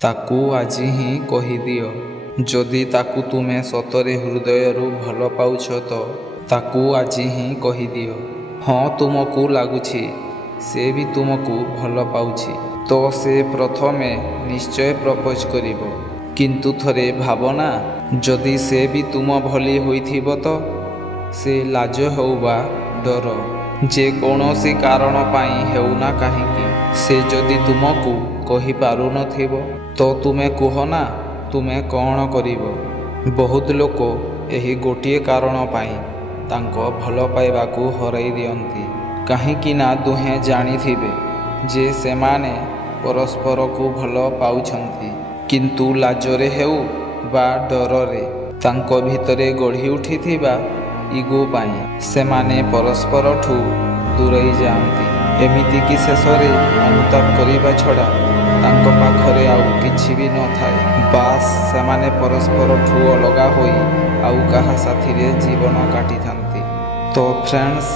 ତାକୁ ଆଜି ହିଁ କହିଦିଅ। ଯଦି ତାକୁ ତୁମେ ସତରେ ହୃଦୟରୁ ଭଲ ପାଉଛ ତ ତାକୁ ଆଜି ହିଁ କହିଦିଅ। ହଁ, ତୁମକୁ ଲାଗୁଛି ସେ ବି ତୁମକୁ ଭଲ ପାଉଛି ତ ସେ ପ୍ରଥମେ ନିଶ୍ଚୟ ପ୍ରପୋଜ କରିବ। କିନ୍ତୁ ଥରେ ଭାବନା, ଯଦି ସେ ବି ତୁମ ଭଳି ହୋଇଥିବ ତ? ସେ ଲାଜ ହେଉ ବା ଡର, ଯେକୌଣସି କାରଣ ପାଇଁ ହେଉନା କାହିଁକି, ସେ ଯଦି ତୁମକୁ କହିପାରୁନଥିବ ତ ତୁମେ କୁହ ନା, ତୁମେ କ'ଣ କରିବ? ବହୁତ ଲୋକ ଏହି ଗୋଟିଏ କାରଣ ପାଇଁ ତାଙ୍କ ଭଲ ପାଇବାକୁ ହରାଇ ଦିଅନ୍ତି। କାହିଁକି ନା ଦୁହେଁ ଜାଣିଥିବେ ଯେ ସେମାନେ ପରସ୍ପରକୁ ଭଲ ପାଉଛନ୍ତି, କିନ୍ତୁ ଲାଜରେ ହେଉ ବା ଡରରେ, ତାଙ୍କ ଭିତରେ ଗଢ଼ି ଉଠିଥିବା ଇଗୋ ପାଇଁ ସେମାନେ ପରସ୍ପରଠୁ ଦୂରେଇ ଯାଆନ୍ତି। ଏମିତିକି ଶେଷରେ ଅନୁତାପ କରିବା ଛଡ଼ା ତାଙ୍କ ପାଖରେ ଆଉ କିଛି ବି ନଥାଏ। ବାସ୍, ସେମାନେ ପରସ୍ପରଠୁ ଅଲଗା ହୋଇ ଆଉ କାହା ସାଥିରେ ଜୀବନ କାଟିଥାନ୍ତି। ତ ଫ୍ରେଣ୍ଡସ୍,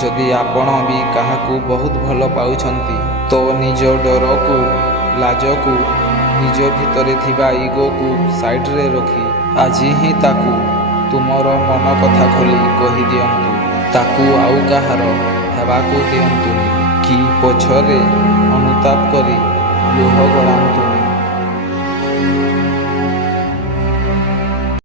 ଯଦି ଆପଣ ବି କାହାକୁ ବହୁତ ଭଲ ପାଉଛନ୍ତି ତ ନିଜ ଡରକୁ, ଲାଜକୁ, ନିଜ ଭିତରେ ଥିବା ଇଗୋକୁ ସାଇଡ଼ରେ ରଖି ଆଜି ହିଁ ତାକୁ ତୁମର ମନ କଥା ଖୋଲି କହିଦିଅନ୍ତୁ। ତାକୁ ଆଉ କାହାର ହେବାକୁ ଦିଅନ୍ତୁନି କି ପଛରେ ଅନୁତାପ କରି ଲୁହ ଗଳାନ୍ତୁନି।